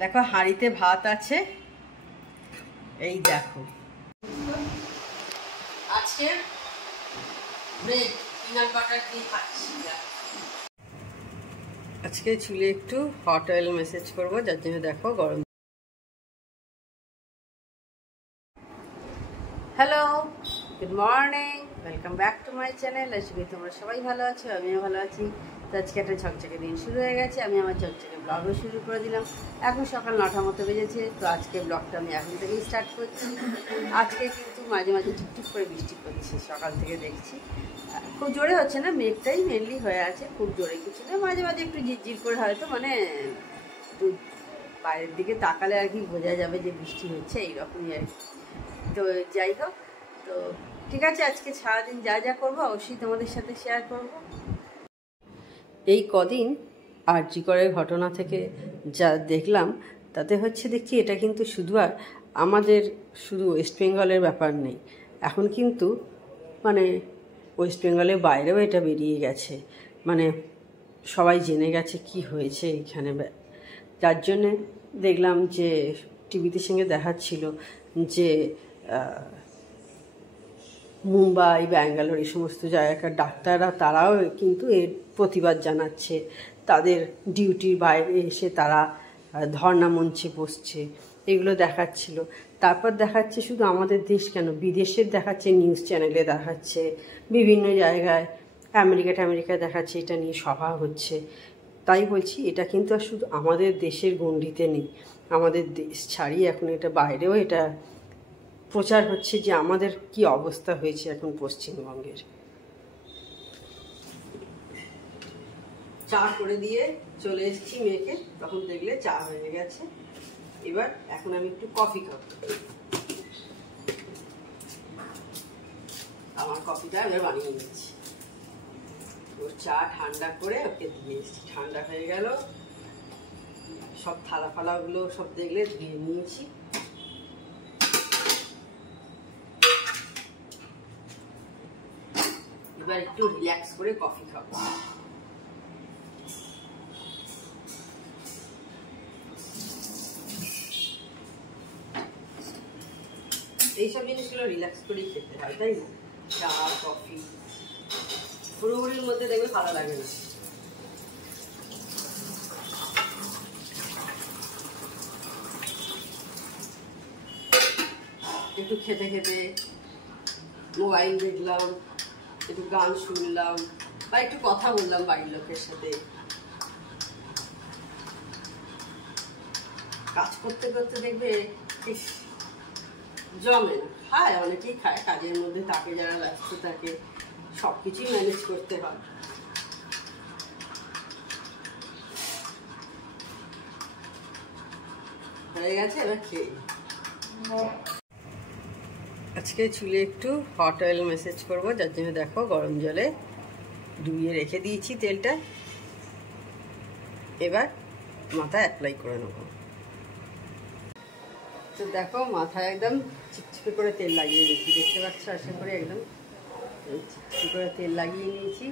দেখো হাঁড়িতে ভাত আছে, এই দেখো আজকে ব্রেড পিনাট বাটার দিয়ে খাচ্ছি। আজকে চুলে একটু হট অয়েল ম্যাসেজ করবো, যার জন্য দেখো গরম। Hello, good morning, welcome back to my channel. আশা করি তোমরা সবাই ভালো আছো, আমিও ভালো আছি। তো আজকে একটা ঝকঝকে দিন শুরু হয়ে গেছে, আমি আমার ঝকঝকে ব্লগও শুরু করে দিলাম। এখন সকাল 9টার মতো বেজেছে। তো আজকে ব্লগটা আমি এখন থেকেই স্টার্ট করছি। আজকে কিন্তু মাঝে মাঝে টুকটুক করে বৃষ্টি পড়ছে, সকাল থেকে দেখছি। খুব জোরে হচ্ছে না, মেঘটাই মেনলি হয়ে আছে, খুব জোরে কিছু না, মাঝে মাঝে একটু ঝিরঝির করে হয়তো মানে একটু বাইরের দিকে তাকালে আর কি বোঝা যাবে যে বৃষ্টি হচ্ছে, এইরকমই আর কি। তো যাই হোক, তো ঠিক আছে, আজকে সারাদিন যা যা করবো অবশ্যই তোমাদের সাথে শেয়ার করব। এই কদিন আরজি করের ঘটনা থেকে যা দেখলাম তাতে হচ্ছে দেখছি এটা কিন্তু শুধু আর আমাদের শুধু ওয়েস্ট বেঙ্গলের ব্যাপার নেই, এখন কিন্তু মানে ওয়েস্ট বেঙ্গলের বাইরেও এটা বেরিয়ে গেছে, মানে সবাই জেনে গেছে কি হয়েছে এখানে। যার জন্যে দেখলাম যে টিভিতে সঙ্গে দেখাচ্ছিল যে মুম্বাই, ব্যাঙ্গালোর এই সমস্ত জায়গার ডাক্তাররা তারাও কিন্তু এর প্রতিবাদ জানাচ্ছে, তাদের ডিউটির বাইরে এসে তারা ধর্ণা মঞ্চে বসছে, এগুলো দেখাচ্ছিল। তারপর দেখাচ্ছে শুধু আমাদের দেশ কেন, বিদেশের দেখাচ্ছে, নিউজ চ্যানেলে দেখাচ্ছে, বিভিন্ন জায়গায় আমেরিকায় দেখাচ্ছে এটা নিয়ে সভা হচ্ছে। তাই বলছি এটা কিন্তু আর শুধু আমাদের দেশের গণ্ডিতে নেই, আমাদের দেশ ছাড়িয়ে এখন এটা বাইরেও এটা প্রচার হচ্ছে যে আমাদের কি অবস্থা হয়েছে এখন পশ্চিমবঙ্গের। চা করে দিয়ে চলে এসেছি মেয়েকে, তখন দেখলে চা হয়ে গেছে। এবার এখন আমি একটু কফি খাবো, আমার কফিটা এবার বানিয়ে নিচ্ছি। ওর চা ঠান্ডা করে ওকে দিয়ে এসেছি, ঠান্ডা হয়ে গেল। সব থালা ফালাগুলো সব দেখলে ধুয়ে নিয়েছি। এবার একটু রিল্যাক্স করে কফি খাবো। এইসব জিনিসগুলো রিল্যাক্স করেই খেতে হয়, তাই না? চা কফি হুড়োহুড়ির মধ্যে দেখবে ভালো লাগে না। একটু খেতে খেতে মোবাইল দেখলাম, একটু গান শুনলাম, বা একটু কথা বললাম বাড়ির লোকের সাথে। কাজ করতে করতে দেখবে জমে না, খায় অনেকেই খায়, কাজের মধ্যে থাকে যারা ব্যস্ত থাকে, সব কিছুই ম্যানেজ করতে হয়। হয়ে গেছে, এবার খেয়ে। আজকে চুলে একটু হট অয়েল ম্যাসেজ করবো, যার জন্য দেখো গরম জলে ডুবিয়ে রেখে দিয়েছি তেলটা। এবার মাথায় অ্যাপ্লাই করে নেবো। তো দেখো মাথায় একদম চিপচিপে করে তেল লাগিয়ে নিয়েছি, দেখতে পাচ্ছ আশা করে, একদম চিপচিপে করে তেল লাগিয়ে নিয়েছি।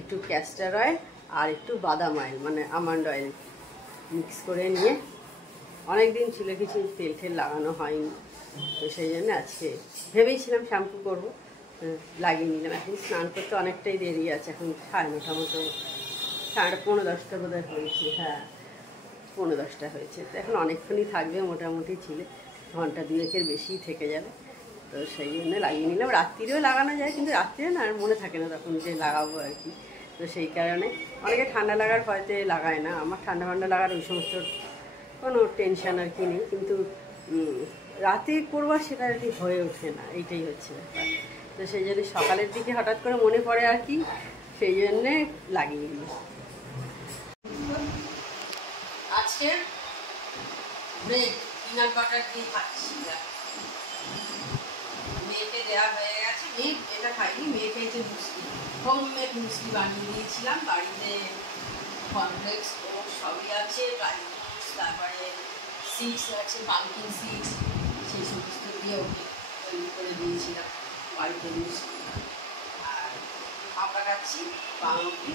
একটু ক্যাস্টার অয়েল আর একটু বাদাম অয়েল মানে আমন্ড অয়েল মিক্স করে নিয়ে, অনেকদিন ছিল কিছু তেল ঠেল লাগানো হয়নি, তো সেই জন্য আজকে ভেবেইছিলাম শ্যাম্পু করবো, লাগিয়ে নিলাম। এখন স্নান করতে অনেকটাই দেরি আছে, এখন 9:30 মতো, 9:30 বোধ হয় হয়েছে, হ্যাঁ 9:30 হয়েছে। তো এখন অনেকক্ষণই থাকবে, মোটামুটি ছিলে ঘন্টা 2-1 বেশি থেকে যাবে, তো সেই জন্য লাগিয়ে নিলাম। রাত্রিরেও লাগানো যায়, কিন্তু রাত্রিরে না আর মনে থাকে না তখন যে লাগাবো আর কি, তো সেই কারণে অনেকে ঠান্ডা লাগার ভয়তে লাগায় না। আমার ঠান্ডা লাগার ওই সমস্ত কোনো টেনশান আর কি নেই, কিন্তু রাতে করবো সেটা আর কি হয়ে ওঠে না, এইটাই হচ্ছে ব্যাপার। তো সেই জন্য সকালের দিকে হঠাৎ করে মনে পড়ে আর কি, সেই জন্যে লাগিয়ে দিই। আজকে ব্রেড পিনাট বাটার দিয়ে খাচ্ছি, মেয়েকে দেওয়া হয়ে গেছে। মেয়ে এটা খাইনি, মেয়ে খেয়েছে মুসলি, হোমমেড মুসলি বানিয়ে দিয়েছিলাম বাড়িতে। কর্নফ্লেক্স ও সবই আছে, তারপরে সিডস আছে, পাম্পকিন সিডস, সেই সমস্ত দিয়ে ওকে তৈরি করে দিয়েছিলাম বাড়িতে মুসলি। আর আমরা খাচ্ছি পাউরুটি,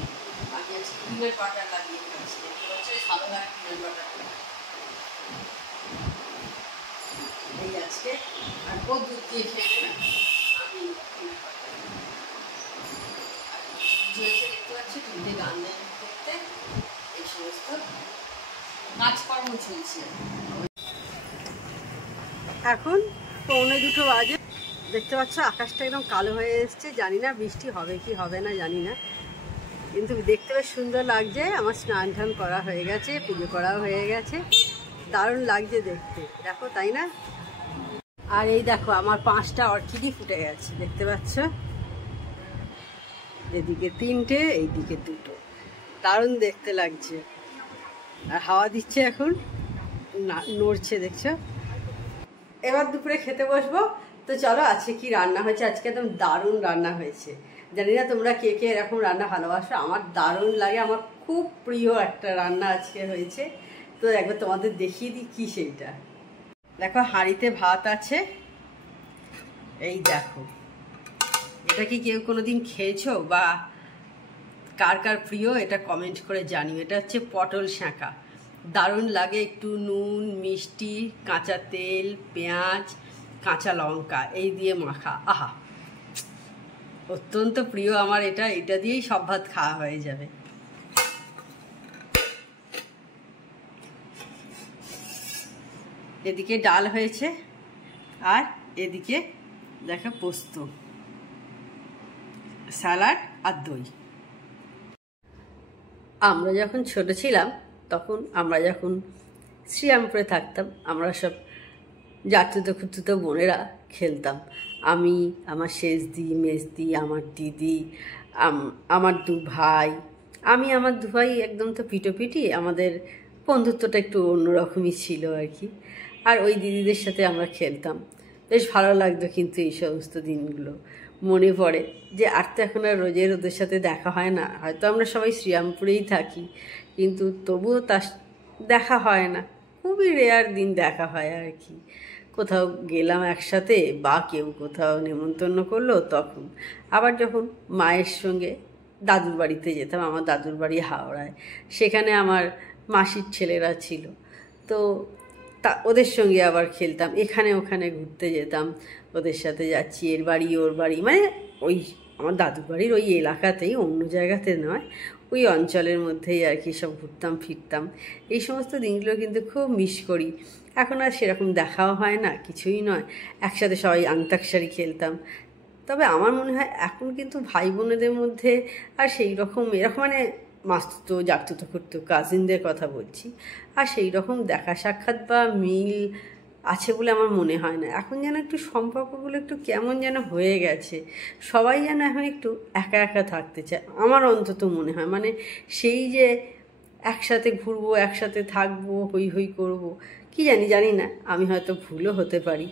আমি আজকে পিনাট বাটার লাগিয়ে খাচ্ছি, দেখতে পাচ্ছি ভালো লাগে পিনাট বাটার। ও দুধ দিয়ে খেয়ে নেবে, আমি দেখতে পাচ্ছি টিভিতে গান দেখতে এই সমস্ত কাজকর্ম চলছে। এখন 1:45 বাজে, দেখতে পাচ্ছ আকাশটা একদম কালো হয়ে এসছে। জানি না বৃষ্টি হবে কি হবে না জানি না, কিন্তু দেখতে বেশ সুন্দর লাগছে। আমার স্নান টান করা হয়ে গেছে, পুজো করাও হয়ে গেছে, দারুণ লাগছে দেখতে, দেখো তাই না? আর এই দেখো আমার 5টা অর্কিডই ফুটে গেছে, দেখতে পাচ্ছ, এদিকে 3টে, এইদিকে 2টো, দারুণ দেখতে লাগছে। আর হাওয়া দিচ্ছে এখন, নড়ছে দেখছো। এবার দুপুরে খেতে বসবো। তো চলো আজকে কি রান্না হয়েছে। আজকে একদম দারুণ রান্না হয়েছে। জানি না তোমরা কে কে এরকম রান্না ভালোবাসো, আমার দারুণ লাগে, আমার খুব প্রিয় একটা রান্না আজকে হয়েছে। তো একবার তোমাদের দেখিয়ে দিই কি সেইটা। দেখো হাঁড়িতে ভাত আছে, এই দেখো, এটা কি কেউ কোনোদিন খেয়েছো বা কার কার প্রিয় এটা কমেন্ট করে জানিও। এটা হচ্ছে পটল শাঁকা, দারুণ লাগে, একটু নুন মিষ্টি কাঁচা তেল পেঁয়াজ কাঁচা লঙ্কা এই দিয়ে মাখা, আহা অত্যন্ত প্রিয় আমার এটা। এটা দিয়েই সব ভাত খাওয়া হয়ে যাবে। এদিকে ডাল হয়েছে আর এদিকে দেখো পোস্ত, স্যালাড আর দই। আমরা যখন ছোট ছিলাম তখন আমরা যখন শ্রীরামপুরে থাকতাম, আমরা সব জাতুতো খুতুতো বোনেরা খেলতাম। আমি, আমার শেষদি মেজদি, আমার দিদি, আমার 2 ভাই, আমি আমার 2 ভাই একদম তো পিটোপিটি, আমাদের বন্ধুত্বটা একটু অন্যরকমই ছিল আর কি। আর ওই দিদিদের সাথে আমরা খেলতাম, বেশ ভালো লাগতো। কিন্তু এই সমস্ত দিনগুলো মনে পড়ে যে আর তো এখন আর রোজের ওদের সাথে দেখা হয় না। হয়তো আমরা সবাই শ্রীরামপুরেই থাকি, কিন্তু তবুও তার দেখা হয় না, খুবই রেয়ার দিন দেখা হয় আর কি। কোথাও গেলাম একসাথে বা কেউ কোথাও নেমন্তন্ন করলো তখন, আবার যখন মায়ের সঙ্গে দাদুর বাড়িতে যেতাম, আমার দাদুর বাড়ি হাওড়ায়, সেখানে আমার মাসির ছেলেরা ছিল, তো ওদের সঙ্গে আবার খেলতাম। এখানে ওখানে ঘুরতে যেতাম, ওদের সাথে যাচ্ছি, এর বাড়ি ওর বাড়ি, মানে ওই আমার দাদুর বাড়ির ওই এলাকাতেই, অন্য জায়গাতে নয়, ওই অঞ্চলের মধ্যেই আর কি সব ঘুরতাম ফিরতাম। এই সমস্ত দিনগুলো কিন্তু খুব মিস করি। এখন আর সেরকম দেখাও হয় না, কিছুই নয়। একসাথে সবাই আন্তাক্ষরী খেলতাম। তবে আমার মনে হয় এখন কিন্তু ভাই বোনেদের মধ্যে আর সেই রকম এরকম মানে মাস্তুতো জাতুতো করতো কাজিনদের কথা বলছি, আর সেই রকম দেখা সাক্ষাৎ বা মিল আছে বলে আমার মনে হয় না। এখন যেন একটু সম্পর্কগুলো একটু কেমন যেন হয়ে গেছে, সবাই যেন এখন একটু একা একা থাকতে চায়, আমার অন্তত মনে হয়। মানে সেই যে একসাথে ঘুরবো একসাথে থাকবো হই হই করবো, কি জানি না, আমি হয়তো ভুলও হতে পারি।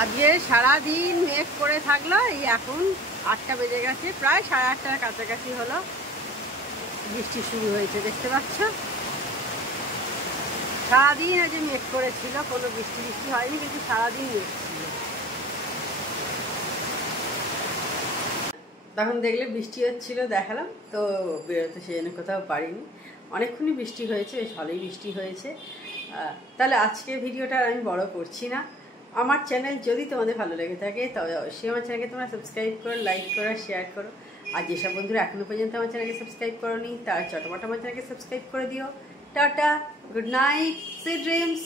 আজকে সারাদিন মেঘ করে থাকলো, এই এখন 8টা বেজে গেছে, প্রায় 8:30টার কাছাকাছি হলো, বৃষ্টি শুরু হয়েছে, দেখতে পাচ্ছ। সারাদিন আজ মেঘ করেছিল, কোনো বৃষ্টি হয়নি, কিন্তু সারাদিন মেঘ ছিল। তখন দেখলে বৃষ্টি হচ্ছিল, দেখালাম তো, বেরোতে সেই জন্য কোথাও পারিনি। অনেকক্ষণই বৃষ্টি হয়েছে, বেশ ভালোই বৃষ্টি হয়েছে। তাহলে আজকের ভিডিওটা আমি বড় করছি না। আমার চ্যানেল যদি তোমাদের ভালো লেগে থাকে তবে অবশ্যই আমার চ্যানেলকে তোমরা সাবস্ক্রাইব করো, লাইক করো, শেয়ার করো। আর যেসব বন্ধুরা এখনো পর্যন্ত আমার চ্যানেলকে সাবস্ক্রাইব করোনি তারা চটপট আমার চ্যানেলকে সাবস্ক্রাইব করে দিও। Tata, good night, sweet dreams.